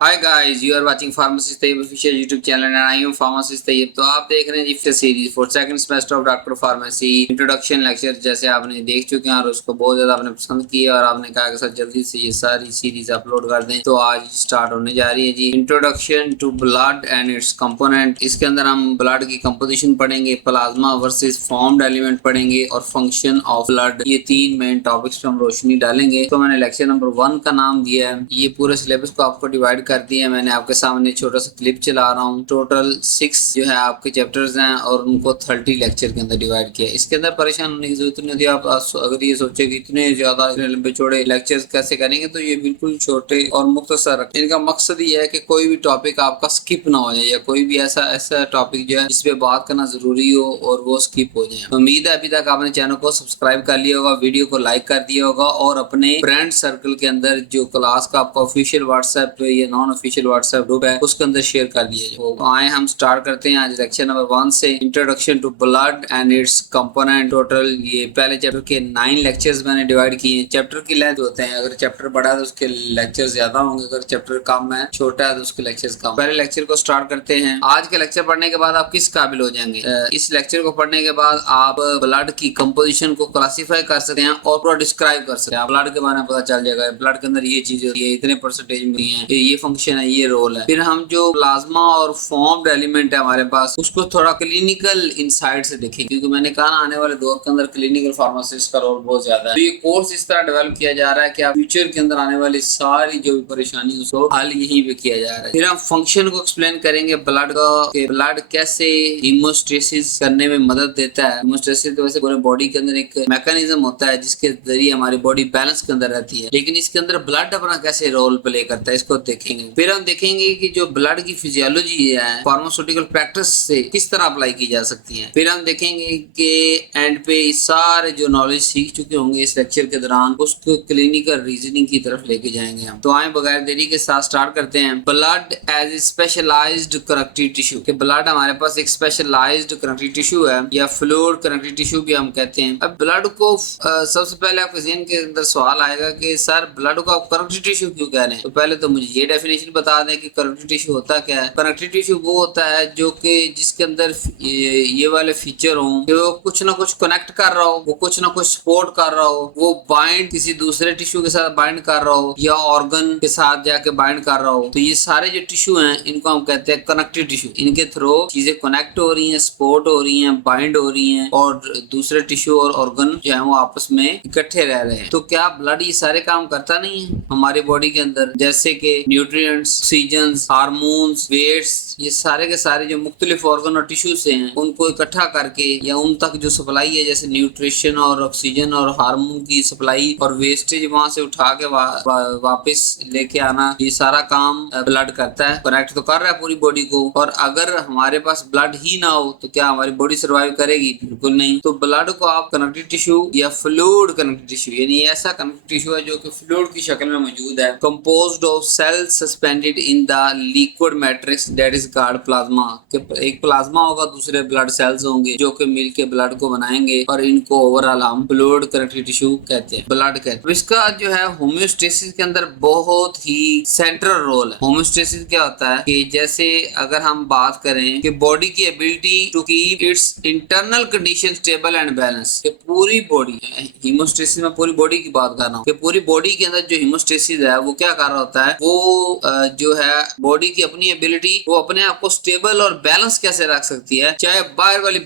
Hi guys, you are watching pharmacist Tayyab official YouTube channel and I am pharmacist Tayyab. तो आप देख रहे हैं जी series for second semester of doctor pharmacy introduction lecture. जैसे आपने देख चुके हैं और उसको बहुत ज्यादा आपने पसंद किया और आपने कहा कि सर जल्दी से ये सारी सीरीज अपलोड कर दें, तो आज स्टार्ट होने जा रही है जी introduction to blood and its component. इसके अंदर हम ब्लड की कंपोजिशन पढ़ेंगे, प्लाज्मा वर्सेस फॉर्म्ड एलिमेंट पढ़ेंगे और फंक्शन ऑफ ब्लड। ये तीन मेन टॉपिक्स पे हम रोशनी डालेंगे। तो मैंने लेक्चर नंबर 1 का नाम दिया है। ये पूरे सिलेबस को आपको डिवाइड कर दिया है। मैंने आपके सामने छोटा सा क्लिप चला रहा हूँ। टोटल 6 जो है आपके चैप्टर्स हैं और उनको 30 लेक्चर के अंदर डिवाइड किया। इसके अंदर परेशान होने की जरूरत नहीं होती। आप अगर ये सोचे कि इतने ज्यादा इतने लंबे चौड़े लेक्चर्स कैसे करेंगे, तो ये बिल्कुल छोटे और मुख्तसर। इनका मकसद ये है कि कोई भी टॉपिक आपका स्किप ना हो जाए या कोई भी ऐसा ऐसा टॉपिक जो है जिसपे बात करना जरूरी हो और वो स्किप हो जाए। उम्मीद है अभी तक आपने चैनल को सब्सक्राइब कर लिया होगा, वीडियो को लाइक कर दिया होगा और अपने फ्रेंड सर्कल के अंदर जो क्लास का आपका ऑफिशियल व्हाट्सएप या नॉन ऑफिशियल व्हाट्सएप ग्रुप है उसके अंदर शेयर कर दिया जाए। तो आए हम स्टार्ट करते हैं आज लेक्चर नंबर 1 से, introduction to blood and its component. Total ये पहले चैप्टर के 9 लेक्चर्स मैंने डिवाइड किए। चैप्टर की लेंथ होते हैं, अगर चैप्टर बड़ा है तो उसके लेक्चर ज्यादा होंगे, अगर चैप्टर कम है छोटा है तो उसके लेक्चर्स कम। पहले लेक्चर को स्टार्ट करते हैं। आज के लेक्चर पढ़ने के बाद आप किस काबिल हो जाएंगे? इस लेक्चर को पढ़ने के बाद आप ब्लड की कंपोजिशन को क्लासीफाई कर सकते हैं और पूरा डिस्क्राइब कर सकते हैं। ब्लड के बारे में पता चल जाएगा, ब्लड के अंदर ये चीज होती है, इतने परसेंटेज में है, ये फंक्शन है, ये रोल है। फिर हम जो प्लाज्मा और फॉर्म्ड एलिमेंट है हमारे पास, उसको थोड़ा क्लिनिकल इनसाइट से देखेंगे, क्योंकि मैंने कहा ना आने वाले दौर के अंदर क्लिनिकल फार्मासिस्ट का रोल बहुत ज्यादा है। तो ये कोर्स इस तरह डेवलप किया जा रहा है कि आप फ्यूचर के अंदर आने वाली सारी जो भी परेशानी उसको हल यहीं पे किया जा रहा है। फिर हम फंक्शन को एक्सप्लेन करेंगे ब्लड का, कि ब्लड कैसे हीमोस्टेसिस करने में मदद देता है। हीमोस्टेसिस तो वैसे पूरे बॉडी के अंदर एक मैकेनिज्म होता है जिसके जरिए हमारी बॉडी बैलेंस के अंदर रहती है, लेकिन इसके अंदर ब्लड अपना कैसे रोल प्ले करता है इसको देखेंगे। फिर हम देखेंगे कि जो ब्लड की फिजियोलॉजी है फार्मास्यूटिकल प्रैक्टिस से किस तरह अप्लाई की जा सकती है। फिर हम देखेंगे कि एंड पे सारे जो नॉलेज सीख चुके होंगे इस लेक्चर के दौरान उसको क्लिनिकल रीजनिंग की तरफ लेके जाएंगे हम। तो आए बगैर देरी के साथ स्टार्ट करते हैं। Blood as a specialized connective tissue, कि ब्लड हमारे पास एक स्पेशलाइज्ड कनेक्टिव टिश्यू है या फ्लूइड कनेक्टिव टिश्यू भी हम कहते हैं। अब ब्लड को सबसे पहले आपके ज़हन के अंदर सवाल आएगा कि सर ब्लड को आप कनेक्टिव टिश्यू क्यों कह रहे हैं? तो पहले तो मुझे ये डेफिनेशन बता दें कि कनेक्टिव टिश्यू होता क्या है। कनेक्टिव टिश्यू वो होता है जो कि जिसके अंदर ये वाले फीचर हों कि वो कुछ ना कुछ कनेक्ट कर रहा हो, वो कुछ ना कुछ सपोर्ट कर रहा हो, वो बाइंड किसी दूसरे टिश्यू के साथ बाइंड कर रहा हो या ऑर्गन के साथ जाके बाइंड कर रहा हो। तो ये सारे जो टिश्यू हैं इनको हम कहते हैं कनेक्टिव टिश्यू। इनके थ्रू चीजें कनेक्ट हो रही हैं, सपोर्ट हो रही हैं, बाइंड हो रही हैं और दूसरे टिश्यू और ऑर्गन जो है वो आपस में इकट्ठे रह रहे हैं। तो क्या ब्लड ये सारे काम करता नहीं है हमारी बॉडी के अंदर? जैसे कि न्यूट्रिएंट्स, ऑक्सीजन, हार्मोन्स, वेट्स, ये सारे के सारे जो मुख्तलिफ ऑर्गन और टिश्यूज हैं उनको इकट्ठा करके या उन तक जो सप्लाई है जैसे न्यूट्रिशन और ऑक्सीजन और हार्मोन की सप्लाई और वेस्टेज वहां से उठा के वापस लेके आना, ये सारा काम ब्लड करता है। कनेक्ट तो कर रहा है पूरी बॉडी को। और अगर हमारे पास ब्लड ही ना हो तो क्या हमारी बॉडी सर्वाइव करेगी? बिल्कुल नहीं। तो ब्लड को आप कनेक्टिव टिश्यू या फ्लूइड कनेक्टिव टिश्यू, यानी ऐसा कनेक्टिव टिश्यू है जो कि फ्लूइड की शक्ल में मौजूद है, composed of cells suspended in the liquid matrix that is called plasma. एक प्लाज्मा होगा, दूसरे ब्लड सेल्स होंगे जो कि मिलके ब्लड को बनाएंगे और इनको ओवरऑल हम फ्लूइड कनेक्टिव टिश्यू कहते हैं, ब्लड कहते हैं। तो इसका जो है होम्योस्टेसिस के अंदर बहुत ही सेंट्रल रोल है। होम्योस्टेसिस क्या होता है कि जैसे अगर हम बात करें कि बॉडी की ability to keep its internal condition stable and balance, कि पूरी बॉडी, हीमोस्टेसिस में पूरी बॉडी की बात कर रहा हूँ कि पूरी बॉडी के अंदर जो हीमोस्टेसिस है वो क्या कर रहा होता है, वो जो है बॉडी की अपनी एबिलिटी वो अपने आप को स्टेबल और बैलेंस कैसे रख सकती है, चाहे बाहर वाली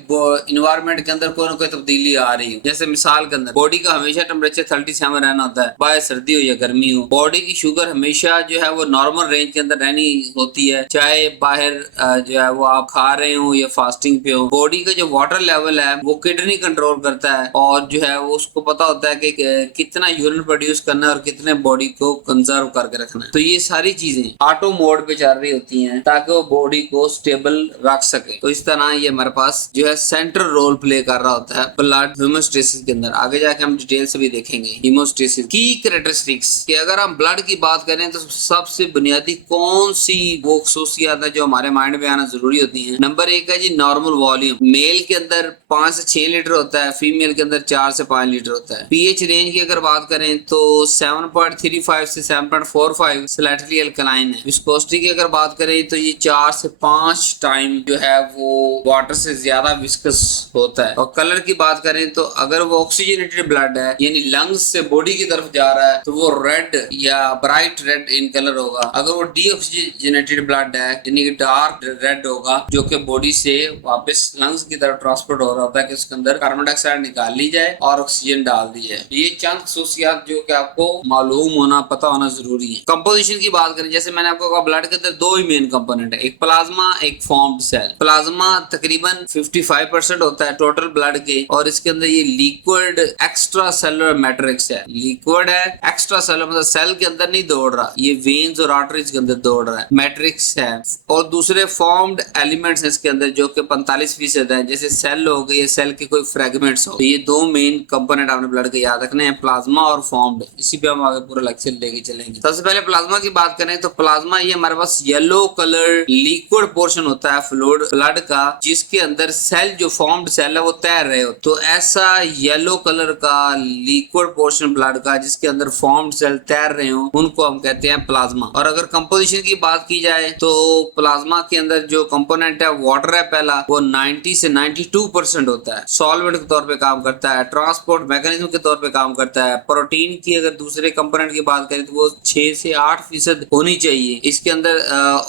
इन्वायरमेंट के अंदर कोई ना कोई तब्दीली आ रही हो। जैसे मिसाल के अंदर बॉडी का हमेशा टेम्परेचर 37 रहना होता है, बाहर सर्दी हो या गर्मी हो। बॉडी की शुगर हमेशा जो है वो नॉर्मल रेंज के अंदर रहनी होती है, चाहे बाहर जो है वो आप खा रहे हो या फास्टिंग पे हो। बॉडी का जो वाटर लेवल है वो किडनी कंट्रोल करता है और जो है वो उसको पता होता है कि कितना यूरिन प्रोड्यूस करना है और कितने बॉडी को कंजर्व करके रखना है। तो ये सारी चीजें ऑटो मोड पे चल रही होती हैं ताकि वो बॉडी को स्टेबल रख सके। तो इस तरह ये हमारे पास जो है सेंट्रल रोल प्ले कर रहा होता है ब्लड हीमोस्टेसिस के अंदर। आगे जाके हम डिटेल से भी देखेंगे हीमोस्टेसिस की कैरेक्टरिस्टिक्स, कि अगर हम ब्लड की बात करें तो सबसे बुनियादी कौन सी वो खसूसियात है जो हमारे माइंड में आना जरूरी होती है। नंबर 1 है जी नॉर्मल वॉल्यूम। मेल के अंदर 5 से 6 लीटर होता है, फीमेल के अंदर 4 से 5 लीटर होता है। पीएच रेंज की अगर बात करें तो 7.35 से 7.45 स्लाइटली अल्कलाइन है। विस्कोसिटी की अगर बात करें तो ये 4 से 5 टाइम जो है वो वाटर से ज्यादा विस्कस होता है। और कलर की बात करें तो अगर वो ऑक्सीजनेटेड ब्लड है यानी लंग्स से बॉडी की तरफ जा रहा है तो वो रेड या ब्राइट रेड इन कलर होगा। अगर वो डीऑक्सीजनेटेड ब्लड है यानी कि डार्क रेड होगा जो कि बॉडी से वापस लंग्स की तरफ ट्रांसपोर्ट हो रहा होता है कि उसके अंदर कार्बन डाइऑक्साइड निकाल ली जाए और ऑक्सीजन डाल दी जाए। ये चंद खसूसियात जो कि आपको मालूम होना पता होना जरूरी है। कंपोजिशन की बात करें जैसे मैंने आपको कहा ब्लड के अंदर दो ही मेन कंपोनेंट है, एक प्लाज्मा एक फॉर्म्ड सेल। प्लाज्मा तकरीबन 55% होता है टोटल ब्लड के और इसके अंदर ये लिक्विड एक्स्ट्रा सेलुलर मैट्रिक्स है। लिक्विड है एक्स्ट्रा सेलुलर मतलब सेल के अंदर नहीं दौड़ रहा, ये वेन्स और आर्टरीज के अंदर दौड़ रहा है। मैट्रिक्स है और दूसरे फॉर्म्ड एलिमेंट्स इसके अंदर जो कि 45% है, जैसे सेल हो गई, सेल के कोई फ्रेगमेंट्स हो। तो ये दो मेन कंपोनेंट आपने ब्लड के याद रखने हैं, प्लाज्मा और फॉर्म्ड। इसी पे हम आगे पूरा लेक्चर लेके चलेंगे। सबसे पहले प्लाज्मा की बात करें तो प्लाज्मा ये हमारे पास येलो कलर लिक्विड पोर्शन होता है फ्लूइड ब्लड का जिसके अंदर सेल जो फॉर्म्ड सेल है वो तैर रहे हो। तो ऐसा येलो कलर का लिक्विड पोर्शन ब्लड का जिसके अंदर फॉर्म्ड सेल तैर रहे हो उनको हम कहते हैं प्लाज्मा। और अगर कंपोजिशन की बात की जाए तो प्लाज्मा के अंदर जो कंपोनेंट है वाटर है पहला, वो 90 से 92% होता है। सॉल्वेंट के तौर पे काम करता है, ट्रांसपोर्ट मैकेनिज्म के तौर पे काम करता है। प्रोटीन की अगर दूसरे कंपोनेंट की बात करें तो वो 6 से 8% होनी चाहिए इसके अंदर।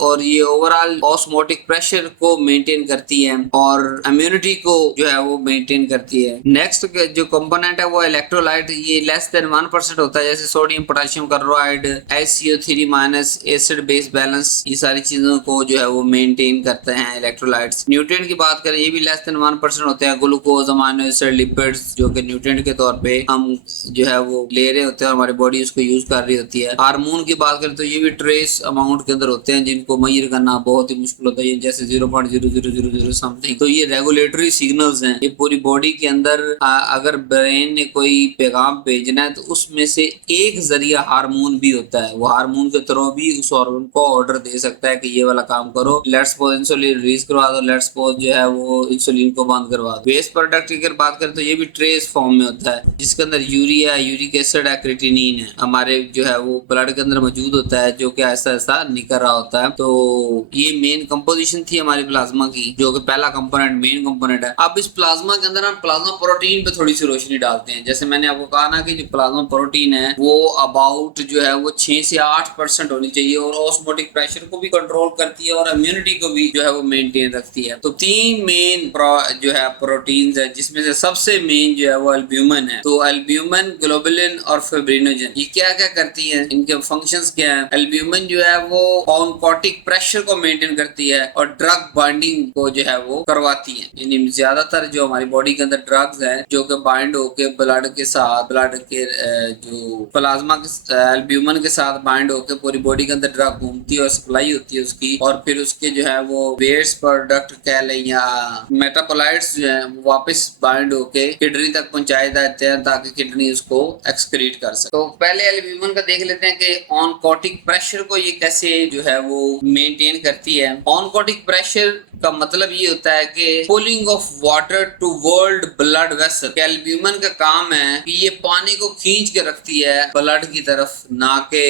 और ये ओवरऑल ऑस्मोटिक प्रेशर को मेंटेन करती है और इम्यूनिटी को जो है वो मेंटेन करती है। नेक्स्ट जो कंपोनेंट है वो इलेक्ट्रोलाइट, ये लेस देन 1% होता है, जैसे sodium potassium chloride, HCO3- acid base balance, ये सारी चीजों को जो है वो मेंटेन करते हैं इलेक्ट्रोलाइट्स। न्यूट्रिएंट की बात करें ये भी लेस देन 1% होते हैं, ग्लूकोज, अमाइनो एसिड, लिपिड्स जो कि न्यूट्रिएंट के तौर पे हम जो है वो ले रहे होते हैं और हमारी बॉडी उसको यूज कर रही होती है। हार्मोन की बात करें तो ये भी ट्रेस अमाउंट के अंदर होते हैं जिनको मेजर करना बहुत ही मुश्किल होता है, जैसे 0.0000 समथिंग। तो ये रेगुलेटरी सिग्नल्स हैं, ये पूरी बॉडी के अंदर अगर ब्रेन ने कोई पैगाम भेजना है तो उसमें से एक जरिया हार्मोन भी होता है। वो हार्मोन के थ्रू भी उस ऑर्गन को ऑर्डर दे सकता है कि ये वाला काम करो, लेट्स सपोज इंसुलिन रिलीज करवा दो, लेट्स सपोज जो है वो इंसुलिन को बंद करवा दो। वेस्ट प्रोडक्ट की अगर बात करें तो ये भी ट्रेस फॉर्म में होता है जिसके अंदर यूरिया, यूरिक एसिड है, क्रिएटिनिन है, हमारे जो है वो ब्लड के अंदर मौजूद होता है जो कि ऐसा ऐसा निकल रहा होता है। तो ये मेन कंपोजिशन थी हमारी प्लाज्मा की जो कि पहला कंपोनेंट मेन कंपोनेंट है। अब इस प्लाज्मा के अंदर हम प्लाज्मा प्रोटीन पे थोड़ी सी रोशनी डालते हैं। जैसे मैंने आपको कहा ना कि जो प्लाज्मा प्रोटीन है वो अबाउट जो है वो 6 से 8% होनी चाहिए और ऑस्मोटिक प्रेशर को भी कंट्रोल करती है और इम्यूनिटी को भी जो है वो मेंटेन रखती है। तो तीन मेन जो है प्रोटीन्स है जिसमें से सबसे मेन जो है वो एल्ब्यूमिन है। तो एल्ब्यूमिन, ग्लोबुलिन और फिब्रिनोजन ये क्या क्या करती है, इनके फंक्शंस क्या है। एल्ब्यूमिन जो है वो ऑनकोटिक प्रेशर को मेंटेन करती है और ड्रग बाइंडिंग को जो है वो करवाती है। यानी ज्यादातर जो हमारी बॉडी के अंदर ड्रग्स है जो कि बाइंड होके ब्लड के साथ, ब्लड के जो प्लाज्मा के एल्ब्यूमिन के साथ बाइंड होके पूरी बॉडी के अंदर ड्रग घूमती है और सप्लाई होती है उसकी, और फिर उसके जो है वो वेस्ट प्रोडक्ट कह लें या मेटाबोलाइट्स जो है वो वापस बाइंड होके किडनी तक पहुंचाए जाते हैं ताकि किडनी उसको एक्सक्रीट कर सके। तो पहले एल्ब्यूमिन का देख लेते हैं कि ऑनकोटिक प्रेशर को ये कैसे जो है वो मेंटेन करती है। ऑनकोटिक प्रेशर का मतलब ये होता है कि pulling of water to world blood vessel. Albumin का काम है कि ये पानी को खींच के रखती है ब्लड की तरफ, ना के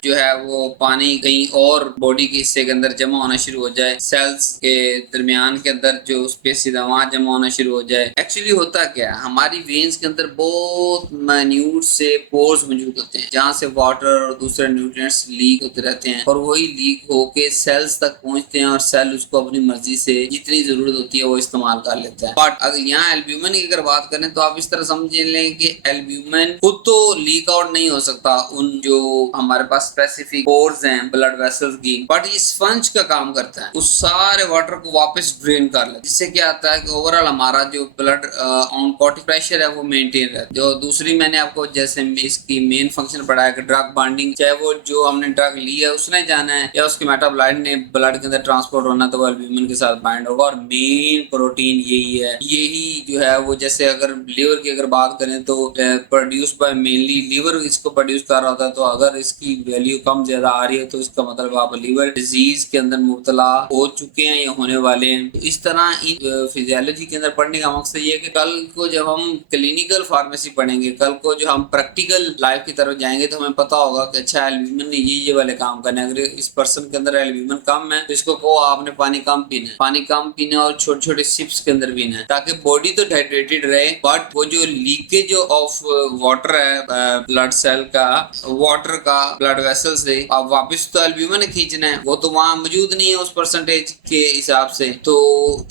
जो है वो पानी कहीं और बॉडी के हिस्से के अंदर जमा होना शुरू हो जाए, सेल्स के दरमियान के अंदर जो स्पेस वहां जमा होना शुरू हो जाए। एक्चुअली होता क्या है, हमारी वेन्स के अंदर बहुत माइन्यूट से पोर्स मौजूद होते हैं जहाँ से वाटर और दूसरे न्यूट्रिएंट्स लीक होते रहते हैं और वही लीक होके सेल्स तक पहुंचते हैं और सेल उसको अपनी मर्जी से जितनी जरूरत होती है वो इस्तेमाल कर लेता है। बट अगर यहाँ एल्ब्यूमिन की अगर बात करें तो आप इस तरह समझ लें कि एल्ब्यूमिन खुद तो लीक आउट नहीं हो सकता उन जो हमारे पास स्पेसिफिक पोर्स हैं ब्लड वेसल्स की, बट ये स्पंज का काम करता है, उस सारे वाटर को वापस ड्रेन कर लेता है, जिससे क्या आता है कि ओवरऑल हमारा जो ब्लड ऑनकोटिक प्रेशर है वो मेंटेन रहता है। जो दूसरी मैंने आपको जैसे इसकी मेन फंक्शन पढ़ाया कि ड्रग बाइंडिंग, चाहे वो जो हमने ड्रग ली है उसने जाना है या उसके मेटाबोलाइट ने ब्लड के अंदर ट्रांसपोर्ट होना तो वो एल्ब्यूमिन के साथ साथ बाइंड होगा और मेन प्रोटीन यही है। यही जो है वो, जैसे अगर लीवर की अगर बात करें तो प्रोड्यूस बाय मेनली लीवर इसको प्रोड्यूस कर रहा होता है, तो अगर इसकी वैल्यू कम ज्यादा आ रही है तो इसका मतलब आप लीवर डिजीज के अंदर मुब्तला हो चुके हैं या होने वाले हैं। तो इस तरह इन फिजियोलॉजी के अंदर पढ़ने का मकसद ये है कि कल को जब हम क्लिनिकल फार्मेसी पढ़ेंगे, कल को जो हम प्रैक्टिकल लाइफ की तरफ जाएंगे तो हमें पता होगा कि अच्छा एल्ब्यूमिन ने ये वाले काम करने, अगर इस पर्सन के अंदर एल्ब्यूमिन कम है तो इसको कहो आपने पानी कम पीना है, पानी कम पीना और छोटे छोटे सिप्स के अंदर पीना है, ताकि बॉडी तो हाइड्रेटेड रहे बट वो जो लीकेज ऑफ वाटर है ब्लड सेल का, वाटर का ब्लड वेसल से अब वापस तो एल्ब्यूमिन खींचना है, वो तो वहां मौजूद नहीं है उस परसेंटेज के हिसाब से, तो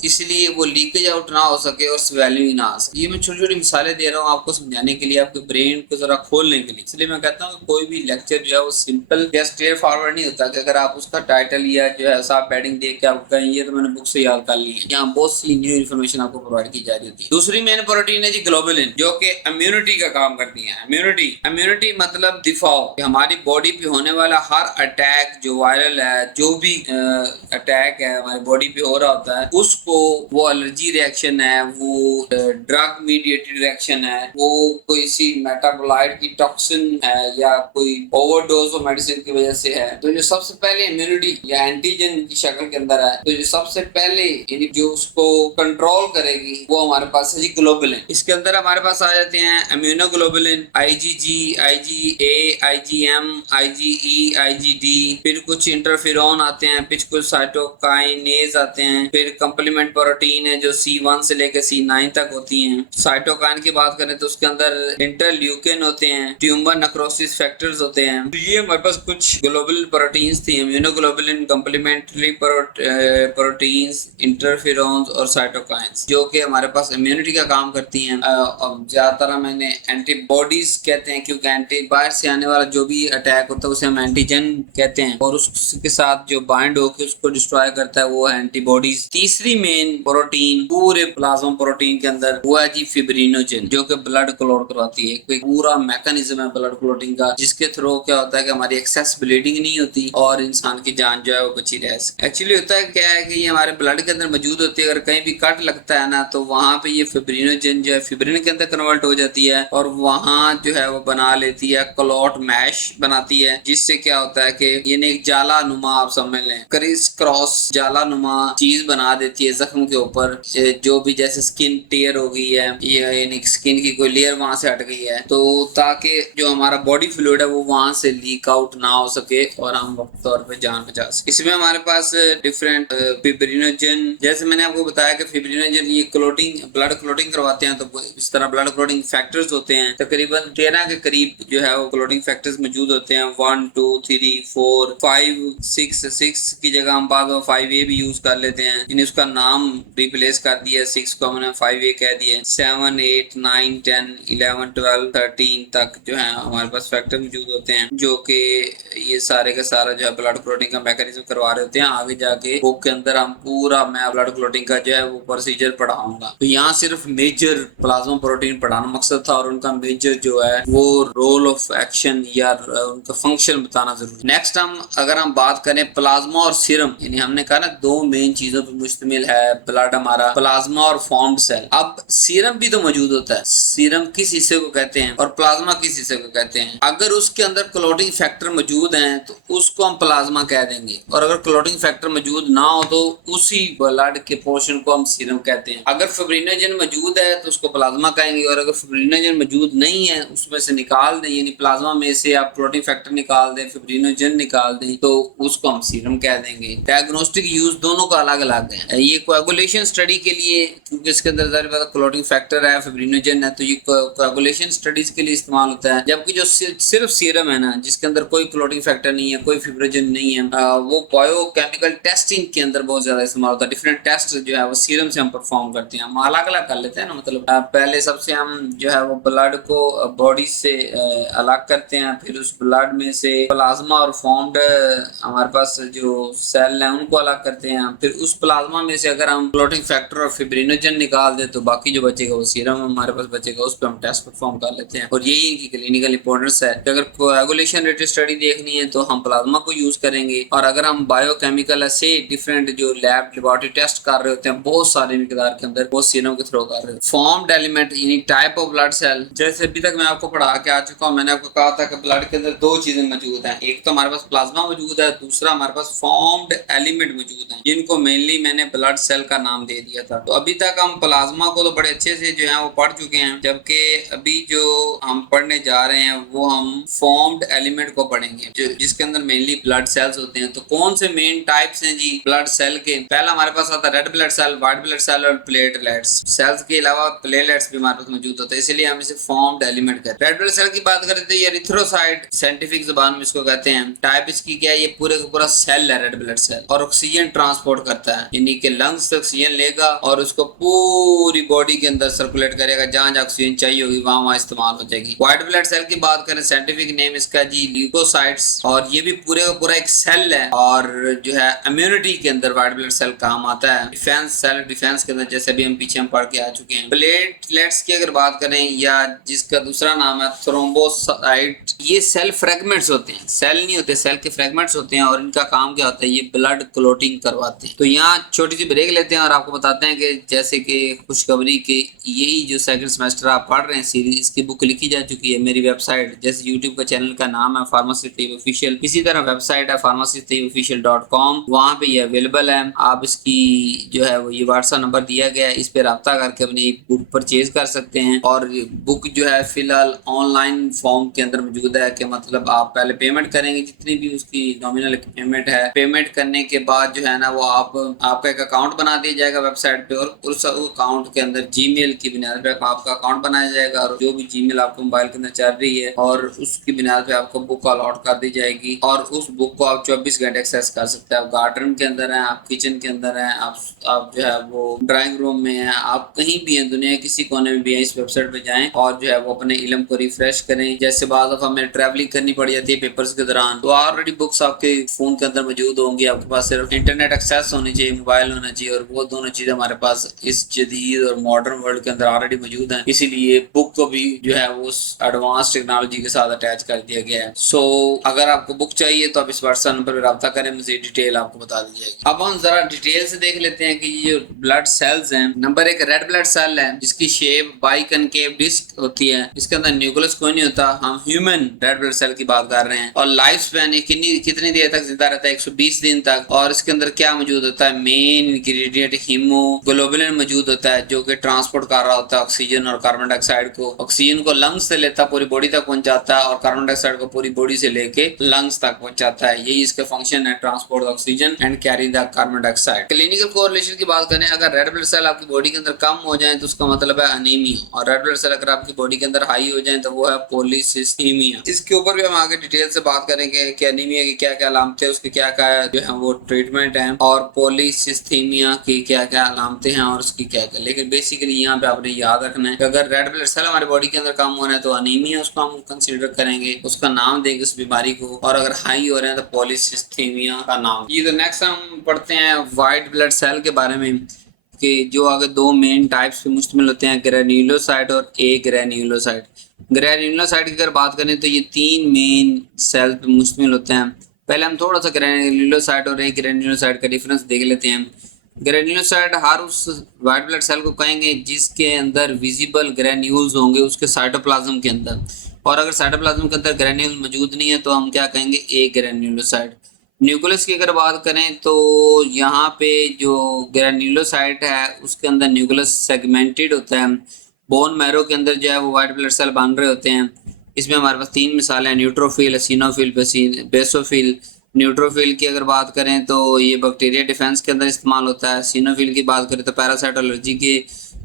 इसलिए वो लीकेज आउट ना हो सके और स्वेलिंग ना आ सके। ये मैं छोटी छोटी मिसालें दे रहा हूँ आपको समझाने के लिए, आपके ब्रेन को जरा खोलने के लिए। इसलिए मैं कहता हूँ कोई भी लेक्चर जो है वो सिंपल या स्ट्रेट फॉरवर्ड नहीं होता कि अगर आप उसका टाइटल या जो है साफ बैडिंग देख के आपको कहें ये तो मैंने बुक से याद कर ली है, यहाँ बहुत सी न्यू इन्फॉर्मेशन आपको प्रोवाइड की जा रही होती है। दूसरी मेन प्रोटीन है जी ग्लोबुलिन, जो कि इम्यूनिटी का काम करती है। इम्यूनिटी मतलब दिफाओ, हमारी बॉडी पे होने वाला हर अटैक जो वायरल है, जो भी अटैक है हमारी बॉडी पे हो रहा होता है, उसको वो एलर्जी रिएक्शन है, वो ड्रग मीडिएटेड रिएक्शन है, वो कोई सी मेटाबोलाइट की टॉक्सिन है या कोई ओवरडोज ऑफ मेडिसिन की वजह से है, तो जो सबसे पहले इम्यूनिटी या एंटीजन की शक्ल के अंदर है, तो जो सबसे पहले यानी जो उसको कंट्रोल करेगी वो हमारे पास है जी ग्लोबुलिन। इसके अंदर हमारे पास आ जाते हैं immunoglobulin, IgG, IgA, IgM, IgE, IgD, फिर कुछ इंटरफेरॉन आते हैं, फिर कुछ साइटोकाइनेज आते हैं, फिर कंप्लीमेंट प्रोटीन है जो C1 से लेकर C9 तक होती हैं। साइटोकाइन की बात करें तो उसके अंदर इंटरल्यूकिन होते हैं, ट्यूमर नेक्रोसिस फैक्टर्स होते हैं। तो ये हमारे पास कुछ ग्लोबुलिन प्रोटीन्स थी, इम्यूनोग्लोबुलिन, कंप्लीमेंट्री प्रोटीन्स, इंटरफेरॉन्स और साइटोकाइंस, जो कि हमारे पास इम्यूनिटी का काम करती हैं। अब ज्यादातर हम इन्हें एंटीबॉडीज कहते हैं, क्योंकि बाहर से आने वाला जो भी अटैक होता है उसे हम एंटीजन कहते हैं, और उसके साथ जो बाइंड होकर उसको डिस्ट्रॉय करता है वो है एंटीबॉडीज। तीसरी मेन प्रोटीन पूरे प्लाज्मा प्रोटीन के अंदर वो है जी फिब्रिनोजन, जो कि ब्लड क्लॉट करवाती है। एक पूरा मैकेनिज्म है ब्लड क्लॉटिंग का, जिसके थ्रू क्या होता है कि हमारी एक्सेस ब्लीडिंग नहीं होती और इंसान की जान जो है वो बची रह सके। एक्चुअली होता है क्या है कि ये हमारे ब्लड के अंदर मौजूद होती है, अगर कहीं भी कट लगता है ना तो वहां पे ये फिब्रिनोजन जो है फिब्रिन के अंदर कन्वर्ट हो जाती है और वहां जो है वो बना लेती है क्लॉट मैश बनाती है, जिससे क्या होता है कि ये एक जाला नुमा, आप समझ लें क्रिस क्रॉस जाला नुमा चीज बना देती है जख्म के ऊपर, जो भी जैसे स्किन टेयर हो गई है या स्किन की कोई लेयर वहां से हट गई है, तो ताकि जो हमारा बॉडी फ्लूइड है वो वहां से लीक आउट ना हो सके और हम वक्त तौर पे जान बचा सके। इसमें हमारे पास डिफरेंट फिब्रिनोजन, जैसे मैंने आपको बताया कि फिब्रिनोजन ये क्लोटिंग ब्लड क्लोटिंग करवाते हैं, तो इस तरह ब्लड क्लोटिंग फैक्टर्स होते हैं, तकरीबन 13 के करीब जो है वो क्लोटिंग फैक्टर्स मौजूद होते हैं। 1 2 3 4 5 6 की जगह हम बाद में 5A भी यूज कर लेते हैं, यानी उसका नाम रिप्लेस कर दिया, 6 को हमने 5A कह दिया। 7 8 9 10 11 12 13 तक जो है हमारे पास फैक्टर मौजूद होते हैं, जो कि ये सारे का सारा जो है ब्लड क्लोटिंग का मैकेनिज्म करवा रहे होते हैं। आगे जाके बुक के अंदर हम पूरा मैं ब्लड क्लोटिंग का जो है वो प्रोसीजर पढ़ाऊंगा। तो यहाँ सिर्फ मेजर प्लाज्मा प्रोटीन पढ़ाना मकसद था और उनका मेजर जो है वो रोल ऑफ एक्शन या उनका फंक्शन बताना जरूरी। नेक्स्ट अगर हम बात करें प्लाज्मा और सीरम, यानी हमने कहा ना दो मेन चीजों पर मुश्तमिल है ब्लड हमारा, प्लाज्मा और फॉर्म्ड सेल। अब सीरम भी तो मौजूद होता है, सीरम किस हिस्से को कहते हैं और प्लाज्मा किस हिस्से को कहते हैं। अगर उसके अंदर क्लोटिंग फैक्टर मौजूद हैं तो उसको हम प्लाज्मा कह देंगे, और अगर क्लोटिंग फैक्टर मौजूद ना हो तो उसी ब्लड के पोर्शन को हम सीरम कहते हैं। अगर फिब्रिनोजन मौजूद है तो उसको प्लाज्मा कहेंगे, और अगर फिब्रिनोजन मौजूद नहीं है उसमें से निकाल दें, यानी प्लाज्मा में से आप क्लोटिंग फैक्टर निकाल दें, फिब्रिनोजन निकाल दें, तो उसको हम सीरम कह देंगे। डायग्नोस्टिक यूज दोनों का अलग अलग है। ये कोएगुलेशन स्टडी के लिए, क्योंकि इसके अंदर क्लोटिंग फैक्टर है, फिब्रिनोजन है, तो ये कोएगुलेशन स्टडीज के लिए इस्तेमाल होता है। जबकि जो सिर्फ सीरम है ना, जिसके अंदर कोई क्लोटिंग फैक्टर नहीं है, कोई फिब्रिनोजन नहीं है, वो बायोकेमिकल टेस्टिंग के अंदर बहुत ज्यादा इस्तेमाल होता है। डिफरेंट टेस्ट जो है वो सीरम से हम परफॉर्म करते हैं, हम अलग अलग कर लेते हैं ना, मतलब पहले सबसे हम जो है वो ब्लड को बॉडी से अलग करते हैं, फिर उस ब्लड में से प्लाज्मा और फॉर्म्ड हमारे पास जो सेल है उनको अलग करते हैं, फिर उस प्लाज्मा में से अगर हम क्लोटिंग फैक्टर और फिब्रिनोजन निकाल दे तो बाकी जो बचेगा वो सीरम हमारे पास बचेगा, उस पर हम टेस्ट परफॉर्म कर लेते हैं। और यही इनकी क्लिनिकल इंपॉर्टेंस है कि अगर कोएगुलेशन रिलेटेड स्टडी देखनी है तो हम प्लाज्मा को यूज करेंगे, और अगर हम बायोकेमिकल ऐसे डिफरेंट जो लैब लेबोरेटरी टेस्ट कर रहे होते हैं बहुत सारे मिकदार के अंदर, वो सीरम के थ्रू कर रहे हैं। फॉर्म्ड एलिमेंट यानी टाइप ऑफ ब्लड सेल, जैसे अभी तक मैं आपको पढ़ा के आ चुका हूँ, मैंने आपको कहा था कि ब्लड के अंदर दो चीजें मौजूद हैं, एक तो हमारे पास प्लाज्मा मौजूद है, दूसरा हमारे पास फॉर्म्ड एलिमेंट मौजूद है, जिनको मेनली मैंने ब्लड सेल का नाम दे दिया था। तो अभी तक हम प्लाज्मा को तो बड़े अच्छे से जो है वो पढ़ चुके हैं, जबकि अभी जो हम पढ़ने जा रहे हैं वो हम फॉर्म्ड एलिमेंट को पढ़ेंगे, जिसके अंदर मेनली ब्लड सेल्स होते हैं। तो कौन से मेन टाइप्स हैं जी ब्लड सेल के? पहला हमारे पास आता है red blood cell, white blood cell और प्लेटलेट्स। सेल्स के अलावा प्लेटलेट्स भी हमारे पास मौजूद होते हैं, इसलिए हम इसे फॉर्म्ड एलिमेंट कहते हैं। रेड ब्लड सेल की बात करें तो ये एरिथ्रोसाइट साइंटिफिक जुबान में इसको कहते हैं। टाइप इसकी क्या है? ये पूरे का पूरा सेल है रेड ब्लड सेल, और ऑक्सीजन ट्रांसपोर्ट करता है, यानी कि लंग्स से ऑक्सीजन लेगा और उसको पूरी बॉडी के अंदर सर्कुलेट करेगा, जहां जहां ऑक्सीजन चाहिए होगी वहां वहां इस्तेमाल हो जाएगी। व्हाइट ब्लड सेल की बात करें, साइंटिफिक नेम इसका जी ल्यूकोसाइट्स, और ये भी पूरे का पूरा एक सेल है, और जो है इम्यूनिटी के अंदर व्हाइट ब्लड सेल काम आता है, डिफेंस सेल डिफेंस के अंदर, जैसे भी हम पीछे हम पढ़ के आ चुके हैं। प्लेटलेट्स की अगर बात करें, या जिसका दूसरा नाम है थ्रोम्बोसाइट, ये सेल फ्रेगमेंट्स होते हैं, सेल नहीं होते, सेल के फ्रेगमेंट्स होते हैं, और इनका काम क्या होता है? ये ब्लड क्लोटिंग करवाते हैं। तो यहाँ छोटी सी ब्रेक लेते हैं और आपको बताते हैं कि जैसे कि खुशखबरी के यही जो सेकंड सेमेस्टर आप पढ़ रहे हैं सीरीज, इसकी बुक लिखी जा चुकी है मेरी वेबसाइट, जैसे यूट्यूब का चैनल का नाम है फार्मासिस्ट तैयब ऑफिशियल, इसी तरह वेबसाइट है pharmacisttayyibofficial.com, वहाँ पे ये अवेलेबल है। आप इसकी जो है वो ये व्हाट्सएप नंबर दिया गया है, इस पे रब्ता करके अपनी बुक परचेज कर सकते हैं। और बुक जो है फिलहाल ऑनलाइन फॉर्म के अंदर मौजूद है, कि मतलब आप पहले पेमेंट करेंगे, जितनी भी उसकी नॉमिनल पेमेंट है, पेमेंट करने के बाद जो है ना वो आपका एक अकाउंट बना दिया जाएगा वेबसाइट पे, और उस अकाउंट के अंदर जीमेल की बुनियाद पे आपका अकाउंट बनाया जाएगा, और जो भी जीमेल आपको मोबाइल के अंदर चल रही है, और उसकी बुनियाद पे आपको बुक अलॉट कर दी जाएगी, और उस बुक को आप 24 घंटे एक्सेस कर सकते हैं। आप गार्डन के अंदर हैं, आप किचन के अंदर हैं, आप जो है वो ड्राइंग रूम में हैं, आप कहीं भी हैं, दुनिया किसी कोने में भी हैं, इस वेबसाइट पे जाएं और जो है वो अपने इल्म को रिफ्रेश करें। जैसे बाद दफा हमें ट्रैवलिंग करनी पड़ जाती है पेपर्स के दौरान, तो ऑलरेडी बुक्स आपके फोन के अंदर मौजूद होंगी, आपके पास सिर्फ इंटरनेट एक्सेस होनी चाहिए, मोबाइल होना चाहिए, और वो दोनों चीजें हमारे पास इस जदीद और मॉडर्न वर्ल्ड के अंदर ऑलरेडी मौजूद हैं। इसीलिए बुक को भी जो है वो एडवांस टेक्नोलॉजी के साथ अटैच कर दिया गया है। सो अगर आपको बुक चाहिए तो आप इस व्हाट्सएप नंबर पर रब्ता करें, मज़ीद डिटेल आपको बता दी जाएगी। अब हम जरा डिटेल से देख लेते हैं कि ये जो ब्लड सेल्स हैं, नंबर एक रेड ब्लड सेल है, जिसकी शेप बाइकनकेव डिस्क होती है, इसके अंदर न्यूक्लियस कोई नहीं होता। हम ह्यूमन रेड ब्लड सेल की बात कर रहे हैं, और लाइफ स्पैन कितनी देर तक जिंदा रहता है? 120 दिन तक। और इसके अंदर क्या मौजूद होता है? मेन इंग्रेडिएंट हीमोग्लोबिन मौजूद होता है, जो कि ट्रांसपोर्ट कर रहा होता है ऑक्सीजन और कार्बन डाइऑक्साइड को। ऑक्सीजन को लंग्स से लेता पूरी बॉडी तक पहुंचाता है, और कार्बन डाइऑक्साइड को पूरी बॉडी से लेके लंग्स तक पहुंचाता है। यही इसका फंक्शन है, transport oxygen and carry the carbon dioxide. Clinical correlation की बात करें, अगर रेड ब्लड सेल आपकी बॉडी के अंदर कम हो जाए तो उसका मतलब है अनीमिया, और रेड ब्लड सेल अगर आपकी बॉडी के अंदर हाई हो जाए तो वो है पॉलीसिस्टीमिया। इसके ऊपर भी हम आगे डिटेल से बात करेंगे कि अनीमिया की क्या क्या अलामतें हैं, उसके क्या क्या जो है वो ट्रीटमेंट है, और पॉलीसिस्थीमिया की क्या क्या अलामतें हैं और उसकी क्या क्या। लेकिन बेसिकली यहाँ पे आपने याद रखना है कि अगर रेड ब्लड सेल हमारी बॉडी के अंदर कम हो रहा है तो अनीमिया उसको हम कंसीडर करेंगे, उसका नाम देंगे उस बीमारी को, और अगर हाई हो रहे हैं तो पॉलीसिस्थीमिया का नाम। ये तो नेक्स्ट हम पढ़ते हैं व्हाइट ब्लड सेल के बारे में, कि जो आगे दो मेन टाइप्स पे मुश्तमिल होते हैं, ग्रेन्युलोसाइट और ए ग्रेन्युलोसाइट। ग्रेन्युलोसाइट की अगर बात करें तो ये तीन मेन सेल पे मुश्तमिल होते हैं। पहले हम थोड़ा सा ग्रेन्युलोसाइट और ए ग्रेन्युलोसाइट का डिफरेंस देख लेते हैं। ग्रेन्युलोसाइट हर उस व्हाइट ब्लड सेल को कहेंगे जिसके अंदर विजिबल ग्रेन्यूल्स होंगे उसके साइटोप्लाज्म के अंदर, और अगर साइटोप्लाज्म के अंदर ग्रेन्यूल मौजूद नहीं है तो हम क्या कहेंगे? ए ग्रेन्युलोसाइट। न्यूक्लियस की अगर बात करें तो यहाँ पे जो ग्रेन्युलोसाइट है उसके अंदर न्यूक्लियस सेगमेंटेड होता है। बोन मैरो के अंदर जो है वो व्हाइट ब्लड सेल बन रहे होते हैं। इसमें हमारे पास तीन मिसालें हैं, न्यूट्रोफिल, एसिनोफिल, बेसोफिल। न्यूट्रोफिल की अगर बात करें तो ये बैक्टीरिया डिफेंस के अंदर इस्तेमाल होता है। एसिनोफिल की बात करें तो पैरासाइट एलर्जी के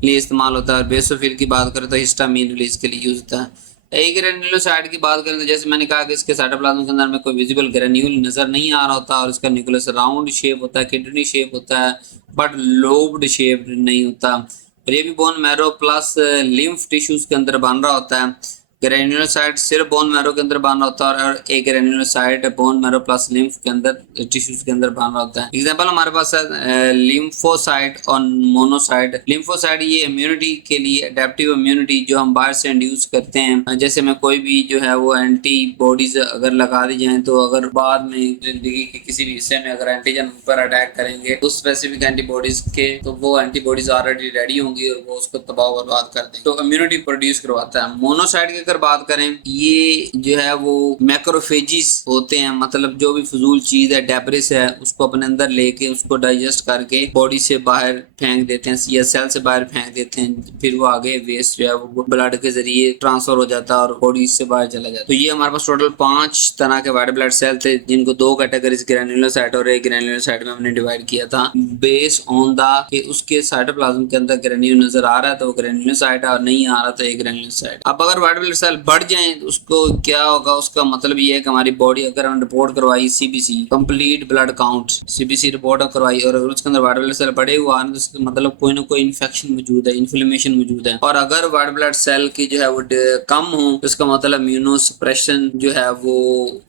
लिए इस्तेमाल होता है, और बेसोफिल की बात करें तो हिस्टामिन रिलीज के लिए यूज होता है। एक ग्रेन्युलोसाइट की बात करें तो जैसे मैंने कहा कि इसके साइटोप्लाज्म के अंदर में कोई विजिबल ग्रेन्यूल नजर नहीं आ रहा होता, और इसका न्यूक्लियस राउंड शेप होता है, किडनी शेप होता है, बट लोब्ड शेप नहीं होता। और ये भी bone marrow plus lymph tissues के अंदर बन रहा होता है। ग्रेन्युलोसाइट सिर्फ बोन मैरो के अंदर बना होता है और एक granulocyte bone marrow plus lymph के अंदर टिश्यूज के अंदर बना होता है। एग्जांपल हमारे पास है लिम्फोसाइट और मोनोसाइट। लिम्फोसाइट ये इम्यूनिटी के लिए एडेप्टिव इम्यूनिटी जो हम बाहर से इंड्यूस करते हैं, जैसे में कोई भी जो है वो एंटीबॉडीज अगर लगा दी जाए तो अगर बाद में जिंदगी के किसी भी हिस्से में अगर एंटीजन पर अटैक करेंगे उस स्पेसिफिक एंटीबॉडीज के, तो वो एंटीबॉडीज ऑलरेडी रेडी होंगी और वो उसको तबाह बर्बाद कर देंगे, तो इम्यूनिटी प्रोड्यूस करवाता है। मोनोसाइट की अगर बात करें, ये जो है वो मैक्रोफेजिस होते हैं, मतलब जो भी फजूल चीज है, डेब्रिस है, उसको अपने अंदर लेके उसको डाइजेस्ट करके बॉडी से बाहर फेंक देते हैं या सेल से बाहर फेंक देते हैं, फिर वो आगे वेस्ट जो है वो ब्लड के जरिए ट्रांसफर हो जाता है और बॉडी से बाहर चला जाता है। तो ये हमारे पास टोटल 5 तरह के वाइट ब्लड सेल थे, जिनको 2 कैटेगरीज ग्रैन्युलोसाइट और एक ग्रैन्युलोसाइट में हमने डिवाइड किया था बेस्ड ऑन द कि उसके साइटोप्लाज्म के अंदर ग्रैन्यूल नजर आ रहा है तो वो ग्रैन्युलोसाइट है और नहीं आ रहा तो एक ग्रैन्युलोसाइट। अब अगर वाइट ब्लड सेल बढ़ जाए तो उसको क्या होगा, उसका मतलब ये है कि हमारी बॉडी अगर हमने रिपोर्ट करवाई CBC complete blood count, CBC report करवाई और अगर उसके अंदर वाइट ब्लड सेल बढ़े हुआ है तो उसका मतलब कोई ना कोई इन्फेक्शन मौजूद है, इन्फ्लेमेशन मौजूद है। और अगर वाइट ब्लड सेल की जो है वो कम हो तो इसका मतलब इम्यूनोसप्रेशन जो है वो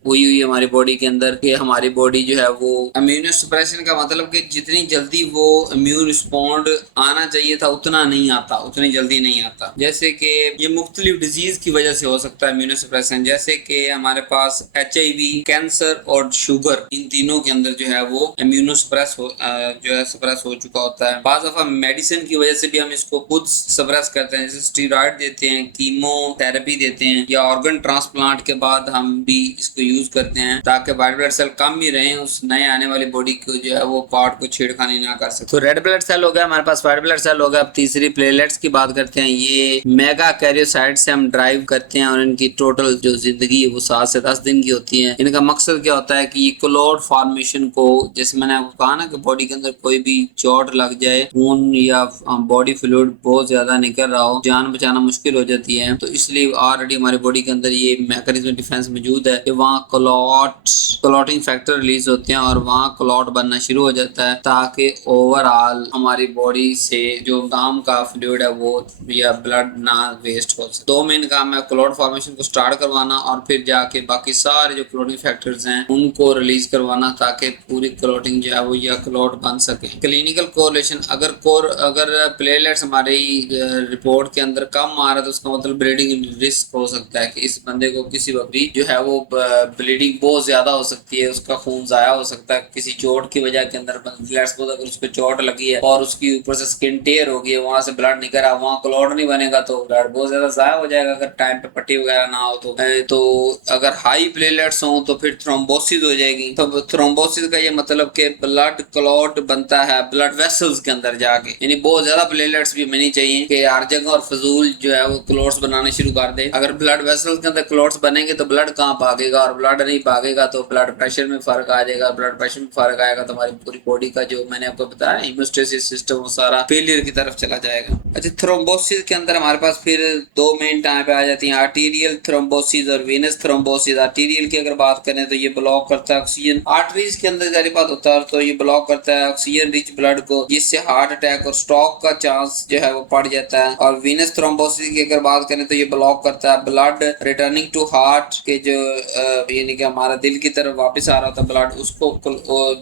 हुई हुई हमारी बॉडी के अंदर, कि हमारी बॉडी जो है वो इम्यूनोसप्रेशन का मतलब कि जितनी जल्दी वो इम्यून रिस्पॉन्ड आना चाहिए था उतना नहीं आता, उतनी जल्दी नहीं आता। जैसे कि ये मुख्तलिफ डिजीज की वजह से हो सकता है इम्यूनोसप्रेशन, जैसे कि हमारे पास HIV, कैंसर और शुगर, इन तीनों के अंदर जो है वो इम्यूनोसप्रेस जो है सप्रेस हो चुका होता है। बाज़ दफा मेडिसिन की वजह से भी हम इसको खुद सप्रेस करते हैं, जैसे स्टीरॉइड देते हैं, कीमोथेरेपी देते हैं या ऑर्गन ट्रांसप्लांट के बाद हम भी इसको यूज करते हैं ताकि वाइट ब्लड सेल कम ही रहे, उस नए आने वाली बॉडी को जो है वो पार्ट को छेड़खानी ना कर सके। तो रेड ब्लड सेल हो गया हमारे पास, वाइट ब्लड सेल हो गया। अब तीसरी प्लेटलेट्स की बात करते हैं। ये मेगा कैरियोसाइट से हम ड्राइव करते हैं और इनकी टोटल जो जिंदगी है वो 7 से 10 दिन की होती है। इनका मकसद क्या होता है कि क्लोट फॉर्मेशन को, जैसे मैंने आपको कहा ना कि बॉडी के अंदर कोई भी चोट लग जाए, खून या बॉडी फ्लूइड बहुत ज्यादा निकल रहा हो, जान बचाना मुश्किल हो जाती है, तो इसलिए ऑलरेडी हमारी बॉडी के अंदर ये मैकेनिज्म डिफेंस मौजूद है कि वहाँ क्लॉटिंग फैक्टर रिलीज होते हैं और वहाँ क्लॉट बनना शुरू हो जाता है ताकि ओवरऑल हमारी बॉडी से जो काम का फ्लूइड है वो या ब्लड ना वेस्ट हो सके। 2 मेन काम है, क्लॉट फॉर्मेशन को स्टार्ट करवाना और फिर जाके बाकी सारे जो क्लॉटिंग फैक्टर्स हैं उनको रिलीज करवाना ताकि पूरी क्लॉटिंग जो है वो या क्लॉट बन सके। क्लिनिकल कोरिलेशन, अगर प्लेटलेट्स हमारी रिपोर्ट के अंदर कम आ रहा है तो उसका मतलब ब्लीडिंग रिस्क हो सकता है कि इस बंदे को किसी वक्त भी जो है वो ब्लीडिंग बहुत ज्यादा हो सकती है, उसका खून जाया हो सकता है किसी चोट की वजह के अंदर। अगर उसको चोट लगी है और उसकी ऊपर से स्किन टेयर हो गई है, वहां से ब्लड निकल रहा, वहां क्लॉट नहीं बनेगा तो ब्लड बहुत ज्यादा जाया हो जाएगा अगर टाइम पे पट्टी वगैरह ना हो तो अगर हाई प्लेटलेट्स हो तो फिर थ्रोम्बोसिस हो जाएगी। तो थ्रोम्बोसिस का ये मतलब कि ब्लड क्लॉट बनता है ब्लड वेसल्स के अंदर जाके, यानी बहुत ज्यादा प्लेटलेट्स भी नहीं चाहिए कि हर जगह और फजूल जो है वो क्लॉट्स बनाने शुरू कर दे। अगर ब्लड वेसल्स के अंदर क्लॉट्स बनेंगे तो ब्लड कहाँ भागेगा, और ब्लड नहीं भागेगा तो ब्लड प्रेशर में फर्क आ जाएगा, ब्लड प्रेशर में फर्क आएगा तो हमारी पूरी बॉडी का जो मैंने आपको बताया हेमोस्टेसिस सिस्टम वो सारा फेलियर की तरफ चला जाएगा। अच्छा, थ्रोम्बोसिस के अंदर हमारे पास फिर 2 मेन टाइप आ जाती हैं, आर्टीरियल थ्रोम्बोसिस और वेनस थ्रोम्बोसिस। आर्टीरियल की अगर बात करें तो ये ब्लॉक करता है ऑक्सीजन, आर्टरीज के अंदर जारी बात होता है तो ये ब्लॉक करता है ऑक्सीजन रिच ब्लड को, जिससे हार्ट अटैक और स्ट्रोक का चांस जो है वो बढ़ जाता है। और वेनस थ्रोम्बोसिस की अगर बात करें तो ये ब्लॉक करता है ब्लड रिटर्निंग टू हार्ट के जो यानी कि हमारा दिल की तरफ वापस आ रहा था ब्लड, उसको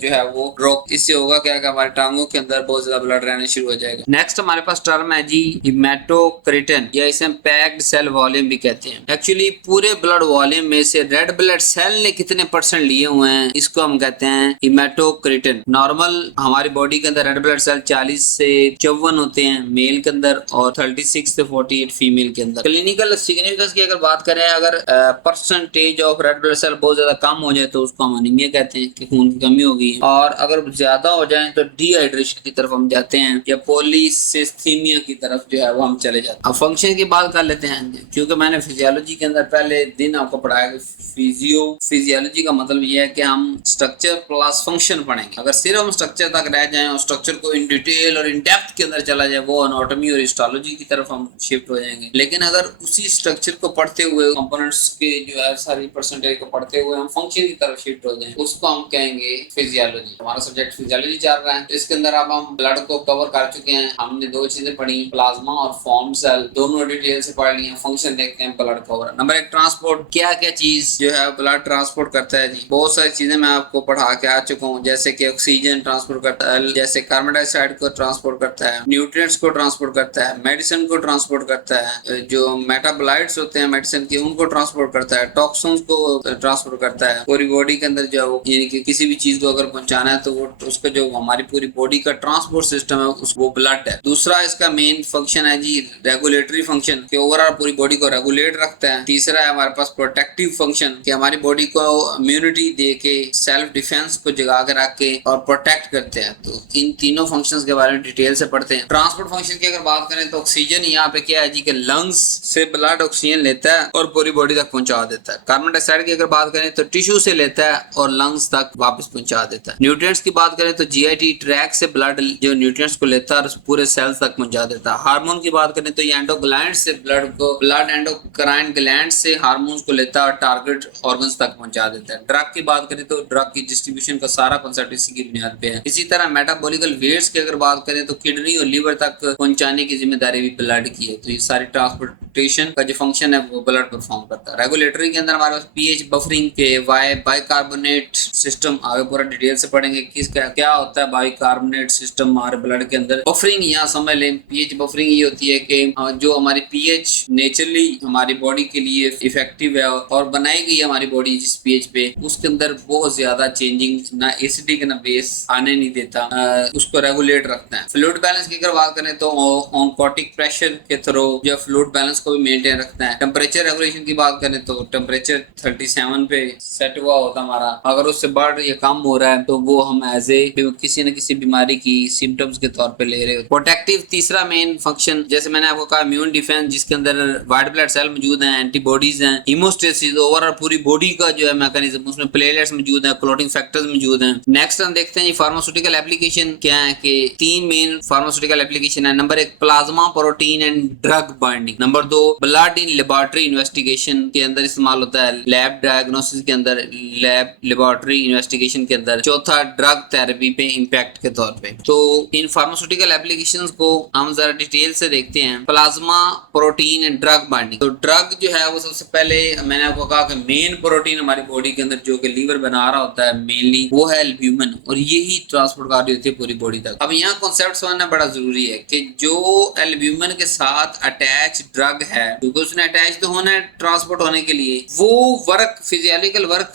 जो है वो रोक। इससे होगा क्या कि हमारे टांगों के अंदर बहुत ज्यादा ब्लड रहने शुरू हो जाएगा। नेक्स्ट हमारे पास टर्म है जी हेमेटोक्रिटन, या इसे हम पैक्ड सेल वॉल्यूम भी कहते हैं। एक्चुअली पूरे ब्लड वॉल्यूम में से रेड ब्लड सेल ने कितने % लिए हुए हैं इसको हम कहते हैं हेमेटोक्रिटन। नॉर्मल हमारी बॉडी के अंदर रेड ब्लड सेल 40 से 54 होते हैं मेल के अंदर और 36 से 48 फीमेल के अंदर। क्लिनिकल सिग्निफिकेंस की अगर बात करें, अगर percentage of red blood cell बहुत ज्यादा कम हो जाए तो उसको हम एनीमिया कहते हैं कि खून की कमी हो गई, और अगर ज्यादा हो जाए तो डिहाइड्रेशन की तरफ हम जाते हैं या पॉलीसिस्थीमिया की तरफ जो है वो हम चले जाते हैं। अब फंक्शन की बात कर लेते हैं, क्योंकि मैंने फिजियोलॉजी के अंदर पहले दिन आपको पढ़ाया। फिजियोलॉजी का मतलब ये है कि हम स्ट्रक्चर प्लस फंक्शन पढ़ेंगे। अगर सिर्फ हम स्ट्रक्चर तक रह जाएं और स्ट्रक्चर को इन डिटेल और इन डेप्थ के अंदर चला जाए, वो एनाटॉमी और हिस्टोलॉजी की तरफ हम शिफ्ट हो जाएंगे। लेकिन अगर उसी स्ट्रक्चर को पढ़ते हुए कंपोनेंट्स के जो है सारी परसेंटेज को पढ़ते हुए हम फंक्शन की तरफ शिफ्ट हो जाएं, उसको हम कहेंगे फिजियोलॉजी। हमारा सब्जेक्ट फिजियोलॉजी चल रहा है, तो इसके अंदर अब हम ब्लड को कवर कर चुके हैं। हमने 2 चीजें पढ़ी, प्लाज्मा और फॉर्म सेल, दोनों डिटेल से पढ़ ली है। फंक्शन देखते हैं ब्लड का ओवरऑल। नंबर 1 ट्रांसपोर्ट, क्या क्या चीज जो है ब्लड ट्रांसपोर्ट करता है जी। बहुत सारी चीजें मैं आपको पढ़ा के आ चुका हूँ, जैसे कि ऑक्सीजन ट्रांसपोर्ट करता है, जैसे कार्बन डाइऑक्साइड को ट्रांसपोर्ट करता है, न्यूट्रिएंट्स को ट्रांसपोर्ट करता है, मेडिसिन को ट्रांसपोर्ट करता है, जो मेटाबोलाइट्स होते हैं मेडिसिन के उनको ट्रांसपोर्ट करता है, टॉक्सिन्स को ट्रांसपोर्ट करता है। पूरी बॉडी के अंदर जो है यानी कि किसी भी चीज को अगर पहुंचाना है तो वो उसका जो हमारी पूरी बॉडी का ट्रांसपोर्ट सिस्टम है वो ब्लड है। दूसरा इसका मेन फंक्शन है जी रेगुलेटरी फंक्शन, कि ओवरऑल पूरी बॉडी को रेगुलेट रखता है। तीसरा है हमारे पास प्रोटेक्टिव फंक्शन, कि हमारी बॉडी को इम्यूनिटी दे के सेल्फ डिफेंस को जगा के रख के और प्रोटेक्ट करते हैं। तो इन तीनों फंक्शंस के बारे में डिटेल से पढ़ते हैं। ट्रांसपोर्ट फंक्शन की अगर बात करें तो ऑक्सीजन यहाँ पे क्या है जी कि लंग्स से ब्लड ऑक्सीजन लेता है और पूरी बॉडी तक पहुंचा देता है। कार्बन डाइऑक्साइड की अगर बात करें तो टिश्यू से लेता है और लंग्स तक वापस पहुंचा देता है। न्यूट्रिएंट्स की बात करें तो जीआईटी ट्रैक से ब्लड जो न्यूट्रिएंट्स को लेता है और पूरे सेल्स तक पहुंचा देता है। हार्मोन की बात करें तो ये एंडोग्लैंड से ब्लड एंडोक्राइन ग्लैंड से हार्मोन्स को लेता है और टारगेट ऑर्गन्स तक पहुंचा देता है। ड्रग की बात करें तो ड्रग की डिस्ट्रीब्यूशन का सारा कॉन्सेप्ट इसी की बुनियाद पे है। इसी तरह मेटाबॉलिकल वेट्स की अगर बात करें तो किडनी और लीवर तक पहुंचाने की जिम्मेदारी भी ब्लड की है। तो ये सारी ट्रांसपोर्टेशन का जो फंक्शन है वो ब्लड परफॉर्म करता है। रेगुलेटरी के अंदर हमारे पास पीएच बफरिंग के बाइकार्बोनेट सिस्टम आगे पूरा डिटेल से पढ़ेंगे किसका क्या होता है बाइकार्बोनेट सिस्टम हमारे ब्लड के अंदर। बफरिंग यहाँ समझ लें, पीएच बफरिंग ये होती है कि जो हमारी पीएच नेचुरली हमारी बॉडी के लिए इफेक्टिव है और बनाई गई हमारी बॉडी जिस पीएच पे उसके अंदर बहुत ज्यादा चेंजिंग ना एसिडिक ना बेस आने नहीं देता, उसको रेगुलेट रखता है। फ्लूइड बैलेंस की अगर बात करें तो ऑनकोटिक प्रेशर के थ्रू जो फ्लूइड बैलेंस को भी मेंटेन रखता है। टेम्परेचर रेगुलेशन की बात करें तो टेम्परेचर 37 पे सेट हुआ होता हमारा, अगर उससे बढ़ या कम हो रहा है तो वो हम एज ए किसी न किसी बीमारी की सिम्टम्स के तौर पे ले रहे हो। प्रोटेक्टिव तीसरा मेन फंक्शन, जैसे मैंने आपको कहा इम्यून डिफेंस, जिसके अंदर व्हाइट ब्लड सेल मौजूद हैं, एंटीबॉडीज हैं, हीमोस्टेसिस, ओवरऑल पूरी बॉडी का जो है मैकेनिज्म, उसमें प्लेटलेट्स मौजूद हैं, क्लोटिंग फैक्टर्स मौजूद हैं। नेक्स्ट हम देखते हैं ये फार्मास्यूटिकल एप्लीकेशन क्या है, कि 3 मेन फार्मास्यूटिकल एप्लीकेशन है। Number 1 plasma protein and drug binding. Number 2 blood in laboratory investigation के अंदर इस्तेमाल होता है, लैब डायग्नोसिस के अंदर, लैब लेबोरेटरी इन्वेस्टिगेशन के अंदर। चौथा ड्रग थेरेपी पे इम्पैक्ट के तौर पे। तो इन फार्मास्यूटिकल एप्लीकेशंस को हम जरा डिटेल से देखते हैं। Plasma protein and drug binding, तो ड्रग जो है वो सबसे पहले मैंने आपको कहा कि मेन प्रोटीन हमारी बॉडी के अंदर जो कि लीवर बना रहा होता है मेनली वो है एल्ब्यूमिन, और यही ट्रांसपोर्ट कर रही होती है पूरी बॉडी तक। अब यहाँ कॉन्सेप्ट समझना बड़ा जरूरी है कि जो एल्ब्यूमिन के साथ अटैच ड्रग है, क्योंकि उसने अटैच तो होना है ट्रांसपोर्ट होने के लिए, वो वर्क फिजियोलॉजिकल वर्क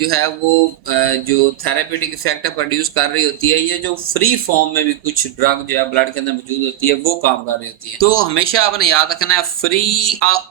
जो है वो जो थेरेप्यूटिक इफेक्ट प्रोड्यूस कर रही होती है, ये जो फ्री फॉर्म में भी कुछ ड्रग जो है ब्लड के अंदर मौजूद होती है वो काम कर रही होती है। तो हमेशा आपने याद रखना है फ्री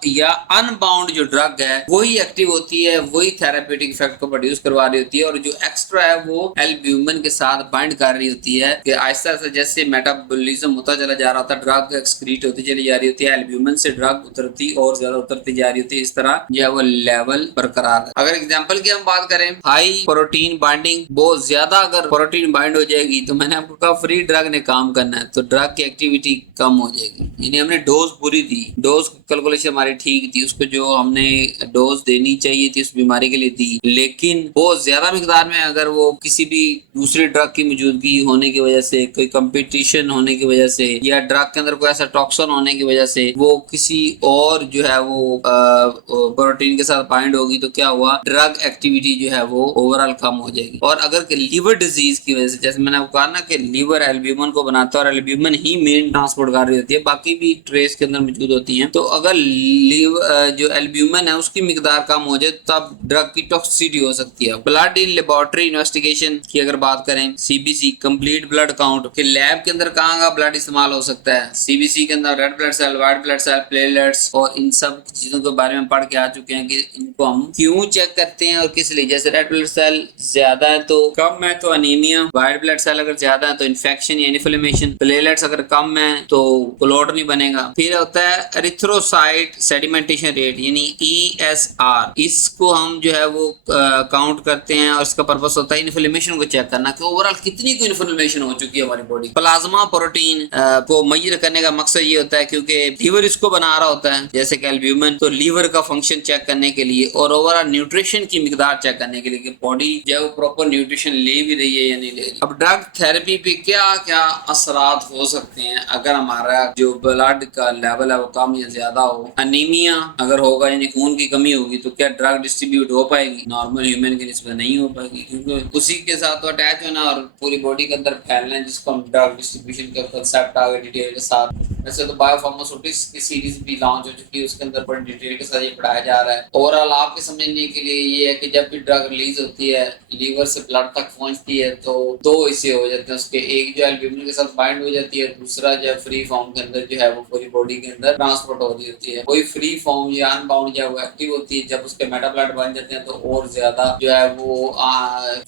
या अनबाउंड जो ड्रग है वही एक्टिव होती है, वही थेरेप्यूटिक इफेक्ट को प्रोड्यूस करवा रही होती है, और जो एक्स्ट्रा है वो एल्ब्यूमिन के साथ बाइंड कर रही होती है कि आहिस्ता आहिस्ता जैसे मेटाबॉलिज्म होता चला जा रहा होता है, ड्रग एक्सक्रीट होती चली जा रही होती है, एल्ब्यूमिन से ड्रग उतरती और ज्यादा उतरती जा रही होती है, इस तरह जो है वो लेवल बरकरार है। अगर एग्जांपल की हम बात करें, हाई प्रोटीन बाइंडिंग, बहुत ज्यादा अगर प्रोटीन बाइंड हो जाएगी तो मैंने आपको कहा फ्री ड्रग ने काम करना है तो ड्रग की एक्टिविटी कम हो जाएगी, यानी हमने डोज पूरी दी, डोज कैलकुलेशन हमारी ठीक थी, उसको जो हमने डोज देनी चाहिए थी उस बीमारी के लिए दी, लेकिन बहुत ज्यादा मिकदार में अगर वो किसी भी दूसरी ड्रग की मौजूदगी होने की वजह से, कोई कंपटीशन होने की वजह से, या ड्रग के अंदर कोई ऐसा टॉक्सिन होने की वजह से वो किसी और जो है वो प्रोटीन के साथ बाइंड होगी तो क्या हुआ, ड्रग एक्टिविटी जो है वो ओवरऑल कम हो जाएगी। और अगर लीवर डिजीज की वजह से, जैसे मैंने आपको कहा ना कि लीवर एल्ब्यूमिन को बनाता है और एल्ब्यूमिन ही मेन ट्रांसपोर्ट कर रही होती है, बाकी भी ट्रेस के अंदर मौजूद होती हैं, तो अगर लीवर जो एल्ब्यूमिन है उसकी मिकदार कम हो जाए तब ड्रग की टॉक्सिसिटी हो सकती है। ब्लड इन लेबोरेटरी इन्वेस्टिगेशन की अगर बात करें, सीबीसी कंप्लीट ब्लड काउंट, कि लैब के अंदर कहाँ का ब्लड इस्तेमाल हो सकता है, सीबीसी के अंदर red blood cell, white blood cell, platelets, और इन सब चीजों के बारे में पढ़ के आ चुके हैं कि इनको हम क्यों चेक करते हैं और किस लिए। जैसे रेड ब्लड सेल ज्यादा है तो कम है तो अनीमिया, व्हाइट ब्लड सेल अगर ज्यादा है तो इन्फेक्शन या इन्फ्लेमेशन, प्लेटलेट्स अगर कम है तो क्लॉट नहीं बनेगा। फिर होता है एरिथ्रोसाइट सेडिमेंटेशन रेट यानी ESR, इसको हम जो है वो काउंट करते हैं और इसका पर्पस होता है इन्फ्लेमेशन को चेक करना कि ओवरऑल कितनी को इन्फ्लेमेशन हो चुकी है हमारी बॉडी। प्लाज्मा प्रोटीन को मेजर करने का मकसद ये होता है क्योंकि लीवर इसको बना रहा होता है जैसे कि एल्ब्यूमिन, तो लीवर का फंक्शन चेक करने के लिए और ओवरऑल न्यूट्रिशन की मिकदार चेक करने के लिए कि बॉडी जो है वो प्रॉपर न्यूट्रिशन ले भी रही है या नहीं ले रही। अब ड्रग थेरेपी पे क्या क्या असरात हो सकते हैं अगर हमारा जो ब्लड का लेवल है वो कम या ज्यादा हो अनीमिया अगर होगा यानी खून की कमी होगी तो क्या ड्रग डिस्ट्रीब्यूट हो पाएगी? नॉर्मल ह्यूमन की निस्बत नहीं हो पाएगी, क्योंकि उसी के साथ तो अटैच होना और पूरी बॉडी के अंदर फैलना है, जिसको हम ड्रग डिस्ट्रीब्यूशन का कंसेप्ट आ गया डिटेल के साथ। वैसे तो बायोफार्मास्यूटिक्स की सीरीज भी लॉन्च हो चुकी है, उसके अंदर बड़ी डिटेल के साथ ये पढ़ाया जा रहा है। ओवरऑल आपके समझने के लिए ये है कि जब भी ड्रग रिलीज होती है लीवर से ब्लड तक पहुंचती है तो दो हिस्से हो जाते हैं उसके, एक जो है एल्ब्यूमिन के साथ बाइंड हो जाती है, दूसरा जो है फ्री फॉर्म के अंदर जो है वो पूरी बॉडी के अंदर ट्रांसपोर्ट हो रही होती है। कोई फ्री फॉर्म या अनबाउंड जो है वो एक्टिव होती है, जब उसके मेटाब्लाइट बन जाते हैं तो और ज्यादा जो है वो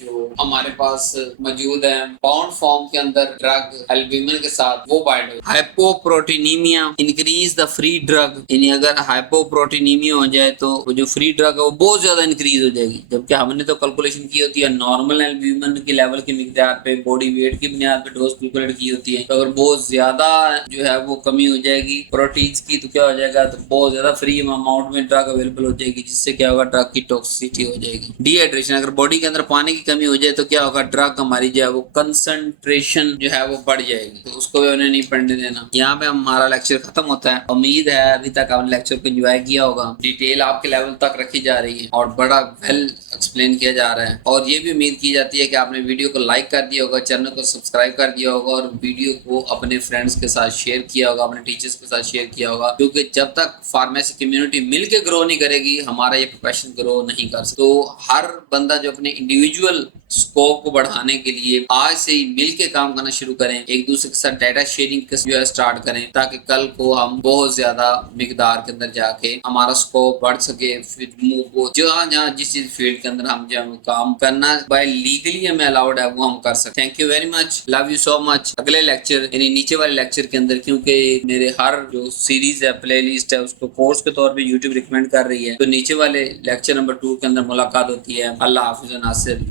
जो हमारे पास मौजूद है बाउंड फॉर्म के अंदर ड्रग एल्ब्यूमिन के साथ वो बाइंड हो। Hypoproteinemia increase the free drug, यानी अगर हाइपोप्रोटीनीमिया हो जाए तो वो जो फ्री ड्रग है वो बहुत ज्यादा इंक्रीज हो जाएगी, जबकि हमने तो कैलकुलेशन की होती है नॉर्मल एल्ब्यूमिन के लेवल की मिकदार पे बॉडी वेट की बुनियाद पे डोज कैलकुलेट की होती है। तो अगर बहुत ज्यादा जो है वो कमी हो जाएगी प्रोटीन्स की तो क्या हो जाएगा, तो बहुत ज्यादा फ्री अमाउंट में ड्रग अवेलेबल हो जाएगी, जिससे क्या होगा ड्रग की टॉक्सिसिटी हो जाएगी। डिहाइड्रेशन, अगर बॉडी के अंदर पानी की कमी हो जाए तो क्या होगा, ड्रग हमारी जो है वो कंसंट्रेशन जो है वो बढ़ जाएगी, तो उसको भी उन्हें नहीं पढ़ने देना। यहाँ पे हमारा लेक्चर खत्म होता है। उम्मीद है अभी तक आपने लेक्चर को एंजॉय किया होगा, डिटेल आपके लेवल तक रखी जा रही है और बड़ा वेल एक्सप्लेन किया जा रहा है, और ये भी उम्मीद की जाती है कि आपने वीडियो को लाइक कर दिया होगा, चैनल को सब्सक्राइब कर दिया होगा और वीडियो को अपने फ्रेंड्स के साथ शेयर किया होगा, अपने टीचर्स के साथ शेयर किया होगा, क्योंकि जब तक फार्मेसी कम्युनिटी मिलकर ग्रो नहीं करेगी हमारा ये प्रोफेशन ग्रो नहीं कर सकता। तो हर बंदा जो अपने इंडिविजुअल स्कोप को बढ़ाने के लिए आज से ही मिलके काम करना शुरू करें, एक दूसरे के साथ डाटा शेयरिंग जो है स्टार्ट करें, ताकि कल को हम बहुत ज्यादा मिकदार के अंदर जाके हमारा स्कोप बढ़ सके, जहाँ जिस चीज फील्ड के अंदर हम जो काम करना बाय लीगली हमें अलाउड है वो हम कर सकते। Thank you very much, love you so much. अगले लेक्चर यानी नीचे वाले लेक्चर के अंदर, क्योंकि मेरे हर जो सीरीज है प्ले लिस्ट है उसको कोर्स के तौर पे यूट्यूब रिकमेंड कर रही है, तो नीचे वाले लेक्चर नंबर 2 के अंदर मुलाकात होती है। अल्लाह हाफिज नासिर।